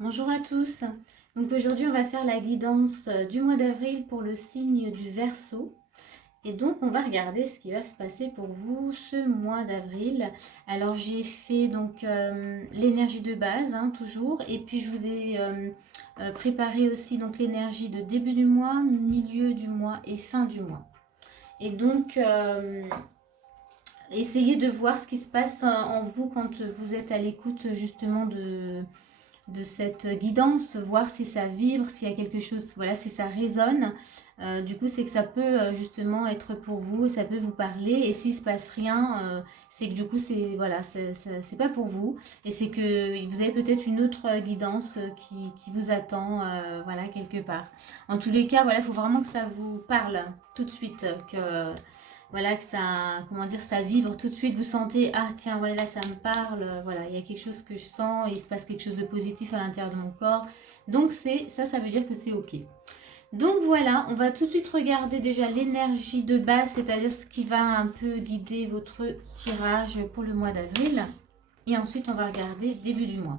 Bonjour à tous. Donc aujourd'hui, on va faire la guidance du mois d'avril pour le signe du Verseau. Et donc, on va regarder ce qui va se passer pour vous ce mois d'avril. Alors, j'ai fait donc l'énergie de base, toujours. Et puis, je vous ai préparé aussi donc l'énergie de début du mois, milieu du mois et fin du mois. Et donc, essayez de voir ce qui se passe en vous quand vous êtes à l'écoute justement de cette guidance, voir si ça vibre, s'il y a quelque chose, voilà, si ça résonne. Du coup, c'est que ça peut justement être pour vous, et ça peut vous parler. Et s'il se passe rien, c'est que du coup, c'est voilà, c'est pas pour vous. Et c'est que vous avez peut-être une autre guidance qui vous attend, voilà, quelque part. En tous les cas, voilà, il faut vraiment que ça vous parle tout de suite, que voilà, que ça, comment dire, ça vibre tout de suite. Vous sentez, ah tiens, ouais, là ça me parle, voilà, il y a quelque chose que je sens et il se passe quelque chose de positif à l'intérieur de mon corps. Donc c'est ça, ça veut dire que c'est ok. Donc voilà, on va tout de suite regarder déjà l'énergie de base, c'est-à-dire ce qui va un peu guider votre tirage pour le mois d'avril. Et ensuite, on va regarder début du mois.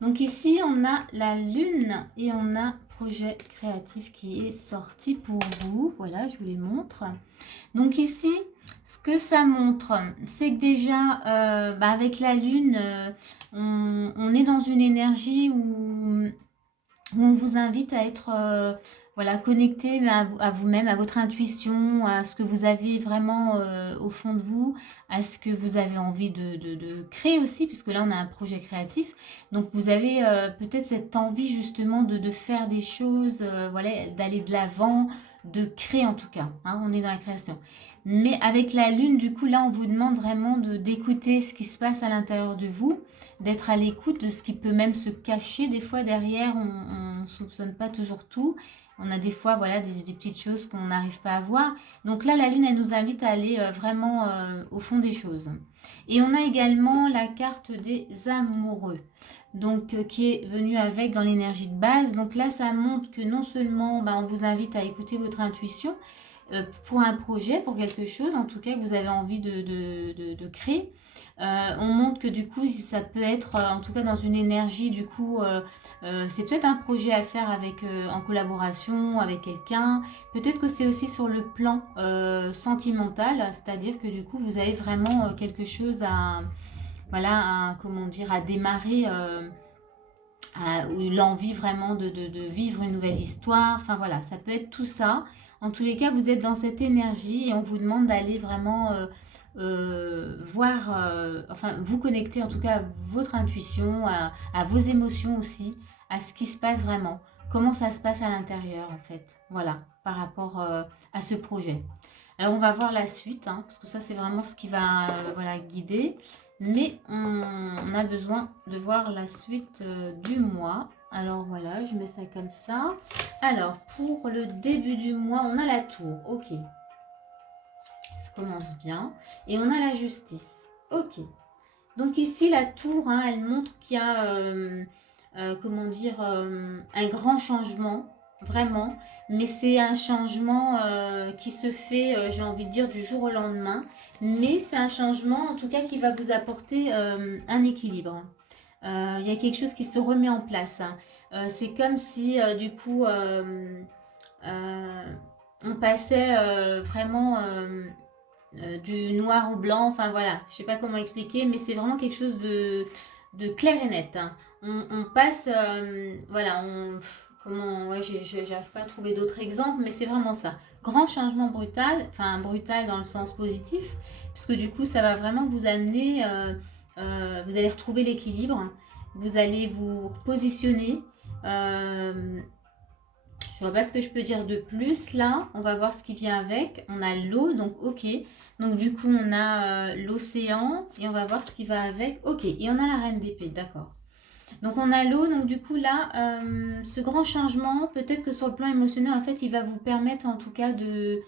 Donc ici, on a la lune et on a projet créatif qui est sorti pour vous. Voilà, je vous les montre. Donc ici, ce que ça montre, c'est que déjà, avec la lune, on est dans une énergie où on vous invite à être voilà, connecté à vous-même, à votre intuition, à ce que vous avez vraiment au fond de vous, à ce que vous avez envie de créer aussi, puisque là on a un projet créatif. Donc vous avez peut-être cette envie justement de faire des choses, voilà, d'aller de l'avant, de créer en tout cas. On est dans la création. Mais avec la lune, du coup, là on vous demande vraiment d'écouter ce qui se passe à l'intérieur de vous, d'être à l'écoute de ce qui peut même se cacher des fois derrière. On ne soupçonne pas toujours tout. On a des fois voilà, des petites choses qu'on n'arrive pas à voir. Donc là, la lune, elle nous invite à aller vraiment au fond des choses. Et on a également la carte des amoureux, donc qui est venue avec dans l'énergie de base. Donc là, ça montre que non seulement on vous invite à écouter votre intuition pour un projet, pour quelque chose, en tout cas que vous avez envie de créer. On montre que du coup, ça peut être, en tout cas dans une énergie, du coup, c'est peut-être un projet à faire avec, en collaboration avec quelqu'un. Peut-être que c'est aussi sur le plan sentimental, c'est-à-dire que du coup, vous avez vraiment quelque chose à, voilà, comment dire, à démarrer. Ou l'envie vraiment de vivre une nouvelle histoire. Enfin voilà, ça peut être tout ça. En tous les cas, vous êtes dans cette énergie et on vous demande d'aller vraiment voir, enfin vous connecter en tout cas à votre intuition, à vos émotions aussi, à ce qui se passe vraiment. Comment ça se passe à l'intérieur en fait. Voilà, par rapport à ce projet. Alors on va voir la suite, parce que ça c'est vraiment ce qui va voilà, guider. Mais on a besoin de voir la suite du mois. Alors voilà, je mets ça comme ça. Alors, pour le début du mois, on a la tour. Ok, ça commence bien. Et on a la justice. Ok. Donc ici, la tour, elle montre qu'il y a, comment dire, un grand changement, vraiment. Mais c'est un changement qui se fait, j'ai envie de dire, du jour au lendemain. Mais c'est un changement, en tout cas, qui va vous apporter un équilibre. Il y a quelque chose qui se remet en place. C'est comme si, du coup, on passait vraiment du noir au blanc, enfin voilà, je sais pas comment expliquer, mais c'est vraiment quelque chose de clair et net. On passe, voilà, comment, ouais, j'arrive pas à trouver d'autres exemples, mais c'est vraiment ça. Grand changement brutal, enfin brutal dans le sens positif, puisque du coup ça va vraiment vous amener, vous allez retrouver l'équilibre, vous allez vous positionner. Je vois pas ce que je peux dire de plus là. On va voir ce qui vient avec. On a l'eau, donc ok. Donc du coup, on a l'océan et on va voir ce qui va avec. Ok, et on a la reine d'épée, d'accord. Donc on a l'eau, donc du coup là, ce grand changement, peut-être que sur le plan émotionnel, en fait, il va vous permettre en tout cas de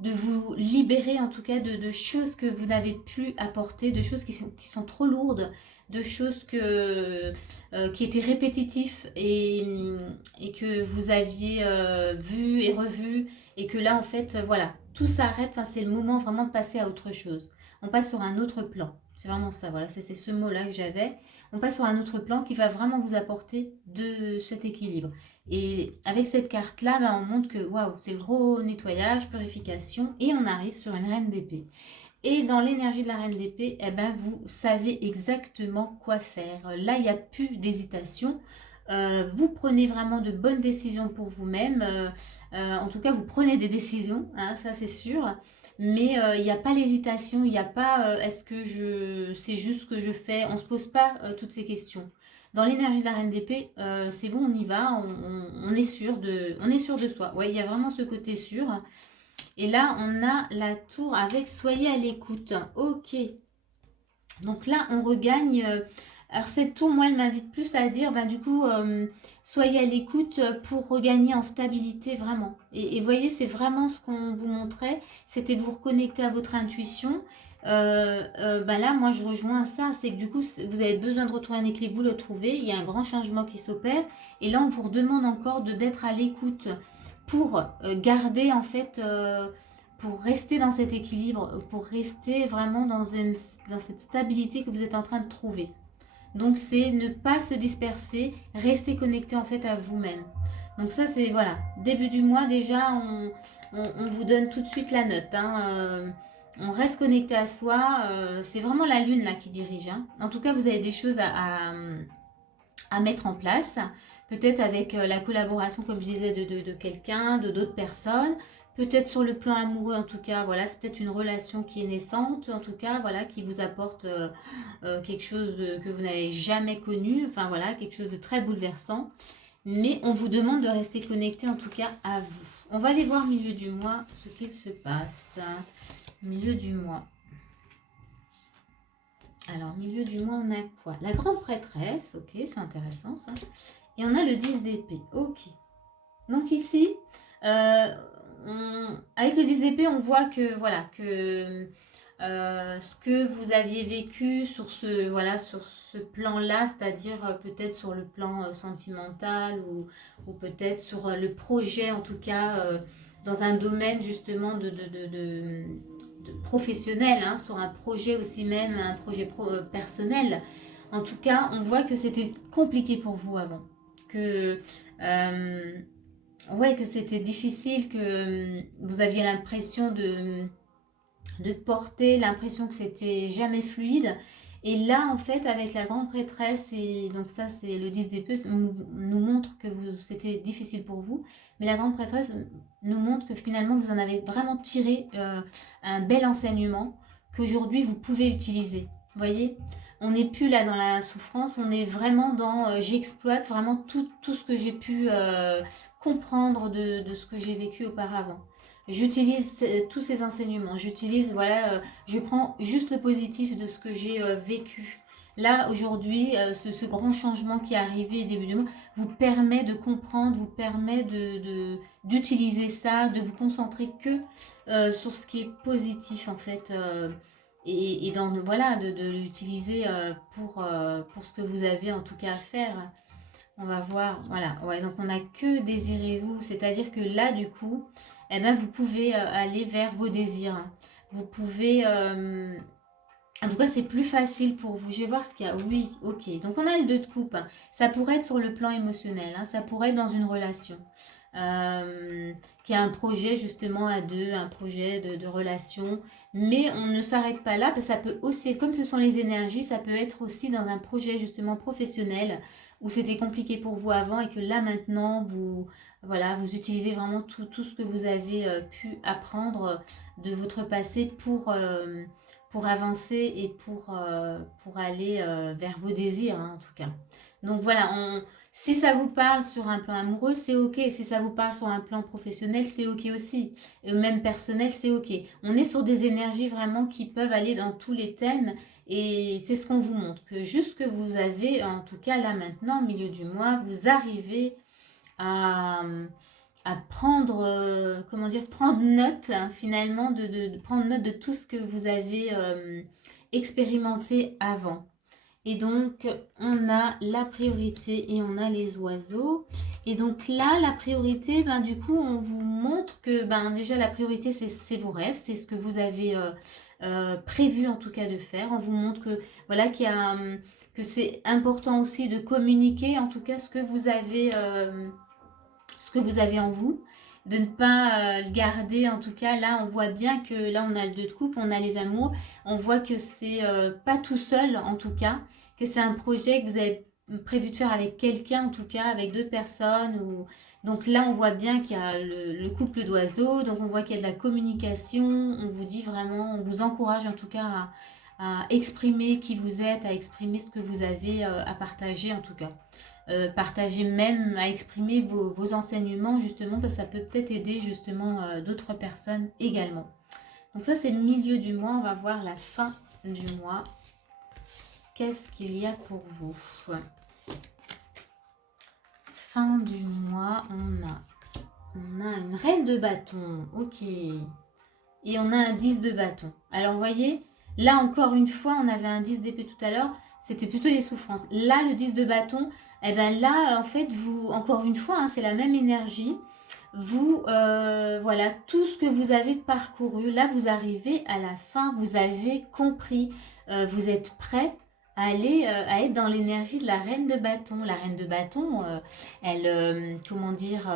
vous libérer en tout cas de choses que vous n'avez plus à porter, de choses qui sont trop lourdes, de choses qui étaient répétitifs et que vous aviez vu et revu et que là en fait voilà, tout s'arrête, enfin, c'est le moment vraiment de passer à autre chose. On passe sur un autre plan. C'est vraiment ça, voilà, c'est ce mot-là que j'avais. On passe sur un autre plan qui va vraiment vous apporter de cet équilibre. Et avec cette carte-là, ben, on montre que waouh, c'est le gros nettoyage, purification, et on arrive sur une reine d'épée. Et dans l'énergie de la reine d'épée, eh ben, vous savez exactement quoi faire. Là, il n'y a plus d'hésitation. Vous prenez vraiment de bonnes décisions pour vous-même. En tout cas, vous prenez des décisions, hein, ça c'est sûr. Mais il n'y a pas l'hésitation, il n'y a pas est-ce que c'est juste ce que je fais. On ne se pose pas toutes ces questions. Dans l'énergie de la reine d'épée, c'est bon, on y va, on est sûr de soi. Ouais, il y a vraiment ce côté sûr. Et là, on a la tour avec soyez à l'écoute. Ok. Donc là, on regagne. Alors cette tour, moi, elle m'invite plus à dire, ben, du coup, soyez à l'écoute pour regagner en stabilité vraiment. Et voyez, c'est vraiment ce qu'on vous montrait, c'était de vous reconnecter à votre intuition. Ben là, moi, je rejoins ça, c'est que du coup, vous avez besoin de retrouver un équilibre, vous le trouvez, il y a un grand changement qui s'opère. Et là, on vous redemande encore d'être à l'écoute pour garder en fait pour rester dans cet équilibre, pour rester vraiment dans cette stabilité que vous êtes en train de trouver. Donc c'est ne pas se disperser, rester connecté en fait à vous-même. Donc ça c'est voilà, début du mois déjà on vous donne tout de suite la note. Hein, on reste connecté à soi, c'est vraiment la lune là qui dirige. Hein. En tout cas vous avez des choses à mettre en place, peut-être avec la collaboration, comme je disais, de quelqu'un, de d'autres personnes, peut-être sur le plan amoureux, en tout cas, voilà, c'est peut-être une relation qui est naissante, en tout cas, voilà, qui vous apporte quelque chose que vous n'avez jamais connu, enfin voilà, quelque chose de très bouleversant. Mais on vous demande de rester connecté, en tout cas, à vous. On va aller voir milieu du mois ce qu'il se passe. Milieu du mois. Alors, milieu du mois, on a quoi? La grande prêtresse, ok, c'est intéressant ça. Et on a le 10 d'épée, ok. Donc ici, avec le 10 d'épée, on voit que, voilà, que ce que vous aviez vécu sur ce, voilà, sur ce plan-là, c'est-à-dire peut-être sur le plan sentimental ou peut-être sur le projet, en tout cas, dans un domaine justement de professionnel, hein, sur un projet aussi même, un projet personnel. En tout cas, on voit que c'était compliqué pour vous avant. Que, ouais, que c'était difficile, que vous aviez l'impression de porter, l'impression que c'était jamais fluide. Et là, en fait, avec la grande prêtresse, et donc ça, c'est le 10 d'épée, nous montre que c'était difficile pour vous. Mais la grande prêtresse nous montre que finalement, vous en avez vraiment tiré un bel enseignement qu'aujourd'hui, vous pouvez utiliser. Vous voyez, on n'est plus là dans la souffrance, on est vraiment dans j'exploite vraiment tout ce que j'ai pu comprendre de ce que j'ai vécu auparavant. J'utilise tous ces enseignements, j'utilise, voilà, je prends juste le positif de ce que j'ai vécu. Là, aujourd'hui, ce grand changement qui est arrivé début du mois vous permet de comprendre, vous permet d'utiliser ça, de vous concentrer que sur ce qui est positif en fait. Et voilà, de l'utiliser pour ce que vous avez en tout cas à faire. On va voir, voilà, ouais, donc on n'a que désirez-vous, c'est-à-dire que là, du coup, eh ben, vous pouvez aller vers vos désirs. Vous pouvez, en tout cas, c'est plus facile pour vous. Je vais voir ce qu'il y a. Oui, ok. Donc, on a le 2 de coupe. Ça pourrait être sur le plan émotionnel, hein. Ça pourrait être dans une relation. Qui a un projet justement à deux, un projet de relation. Mais on ne s'arrête pas là, parce que ça peut aussi, comme ce sont les énergies, ça peut être aussi dans un projet justement professionnel où c'était compliqué pour vous avant et que là maintenant voilà, vous utilisez vraiment tout ce que vous avez pu apprendre de votre passé pour avancer et pour aller vers vos désirs, hein, en tout cas. Donc voilà, si ça vous parle sur un plan amoureux, c'est ok. Si ça vous parle sur un plan professionnel, c'est ok aussi. Et même personnel, c'est ok. On est sur des énergies vraiment qui peuvent aller dans tous les thèmes. Et c'est ce qu'on vous montre. Que juste que vous avez, en tout cas là maintenant, au milieu du mois, vous arrivez à, prendre, comment dire, prendre note hein, finalement, de prendre note de tout ce que vous avez expérimenté avant. Et donc, on a la priorité et on a les oiseaux. Et donc là, la priorité, ben, du coup, on vous montre que ben, déjà la priorité, c'est vos rêves, c'est ce que vous avez prévu en tout cas de faire. On vous montre que voilà qu'il y a, que c'est important aussi de communiquer en tout cas ce que vous avez en vous, de ne pas le garder. En tout cas là on voit bien que là on a le 2 de coupe, on a les amours, on voit que c'est pas tout seul en tout cas, que c'est un projet que vous avez prévu de faire avec quelqu'un, en tout cas avec d'autres personnes. Donc là on voit bien qu'il y a le couple d'oiseaux, donc on voit qu'il y a de la communication. On vous dit vraiment, on vous encourage en tout cas à exprimer qui vous êtes, à exprimer ce que vous avez à partager en tout cas. Partager même, à exprimer vos enseignements justement, parce que ça peut peut-être aider justement d'autres personnes également. Donc ça c'est le milieu du mois, on va voir la fin du mois. Qu'est-ce qu'il y a pour vous? Fin du mois, on a une reine de bâton, ok. Et on a un 10 de bâton. Alors vous voyez, là encore une fois, on avait un 10 d'épée tout à l'heure, c'était plutôt des souffrances. Là, le 10 de bâton, et bien là, en fait, vous, encore une fois, hein, c'est la même énergie. Vous, voilà, tout ce que vous avez parcouru, là, vous arrivez à la fin, vous avez compris, vous êtes prêt à aller, à être dans l'énergie de la reine de bâton. La reine de bâton, elle, comment dire,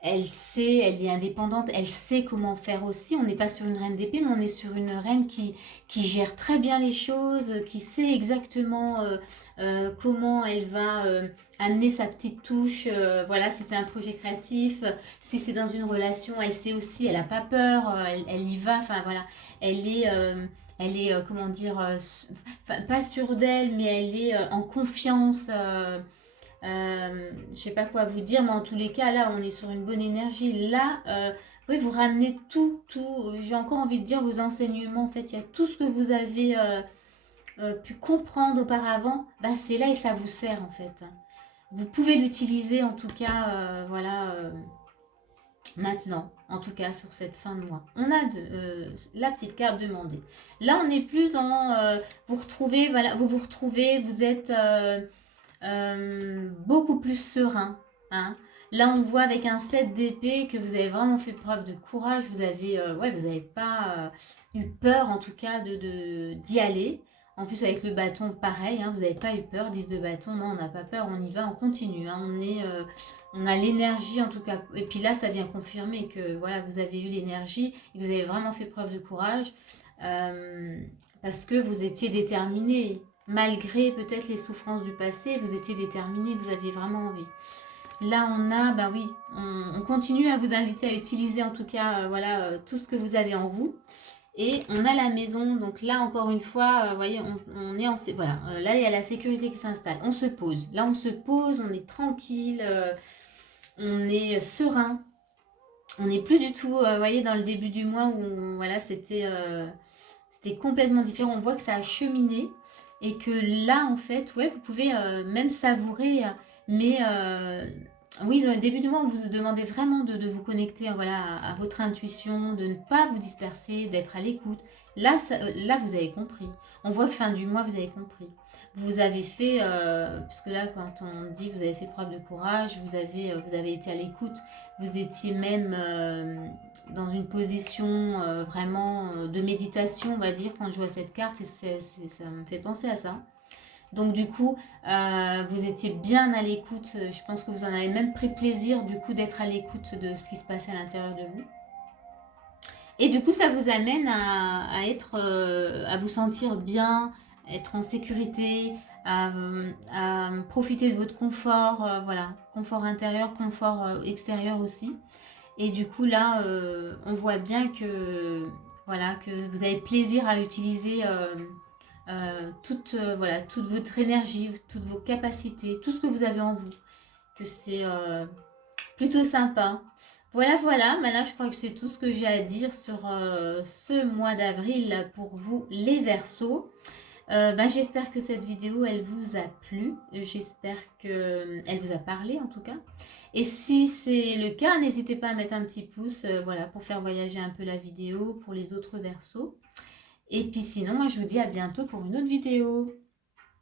elle sait, elle est indépendante, elle sait comment faire aussi. On n'est pas sur une reine d'épée, mais on est sur une reine qui gère très bien les choses, qui sait exactement comment elle va amener sa petite touche. Voilà, si c'est un projet créatif, si c'est dans une relation, elle sait aussi, elle n'a pas peur, elle y va. Enfin voilà, elle est comment dire, pas sûre d'elle, mais elle est en confiance. Je sais pas quoi vous dire, mais en tous les cas, là, on est sur une bonne énergie. Là, oui, vous ramenez tout, j'ai encore envie de dire vos enseignements. En fait, il y a tout ce que vous avez pu comprendre auparavant, bah, c'est là et ça vous sert en fait. Vous pouvez l'utiliser en tout cas, voilà, maintenant, en tout cas sur cette fin de mois. On a la petite carte demandée. Là, on est plus en vous retrouvez, voilà, vous vous retrouvez, vous êtes beaucoup plus serein. Hein. Là, on voit avec un 7 d'épée que vous avez vraiment fait preuve de courage. Vous avez, ouais, vous n'avez pas eu peur, en tout cas, d'y aller. En plus, avec le bâton, pareil, hein, vous n'avez pas eu peur. 10 de bâton, non, on n'a pas peur, on y va, on continue. Hein, on a l'énergie, en tout cas. Et puis là, ça vient confirmer que voilà, vous avez eu l'énergie et que vous avez vraiment fait preuve de courage parce que vous étiez déterminé. Malgré peut-être les souffrances du passé, vous étiez déterminé, vous aviez vraiment envie. Là, on a, bah oui, on continue à vous inviter à utiliser en tout cas, voilà, tout ce que vous avez en vous. Et on a la maison, donc là, encore une fois, vous voyez, on est en... Voilà, là, il y a la sécurité qui s'installe. On se pose. Là, on se pose, on est tranquille, on est serein. On n'est plus du tout, vous voyez, dans le début du mois où, voilà, c'était complètement différent. On voit que ça a cheminé. Et que là, en fait, ouais, vous pouvez même savourer. Mais oui, dans le début du mois, vous vous demandez vraiment de vous connecter voilà, à votre intuition, de ne pas vous disperser, d'être à l'écoute. Là, là, vous avez compris. On voit fin du mois, vous avez compris. Vous avez fait, puisque là, quand on dit vous avez fait preuve de courage, vous avez été à l'écoute. Vous étiez même dans une position vraiment de méditation, on va dire, quand je vois cette carte, ça me fait penser à ça. Donc du coup, vous étiez bien à l'écoute, je pense que vous en avez même pris plaisir du coup d'être à l'écoute de ce qui se passait à l'intérieur de vous. Et du coup, ça vous amène à être, à vous sentir bien, être en sécurité, à profiter de votre confort, voilà, confort intérieur, confort extérieur aussi. Et du coup, là, on voit bien que, voilà, que vous avez plaisir à utiliser voilà, toute votre énergie, toutes vos capacités, tout ce que vous avez en vous. Que c'est plutôt sympa. Voilà, voilà. Maintenant, je crois que c'est tout ce que j'ai à dire sur ce mois d'avril pour vous, les Verseaux. J'espère que cette vidéo, elle vous a plu. J'espère qu'elle vous a parlé, en tout cas. Et si c'est le cas, n'hésitez pas à mettre un petit pouce voilà, pour faire voyager un peu la vidéo pour les autres Verseaux. Et puis sinon, moi, je vous dis à bientôt pour une autre vidéo.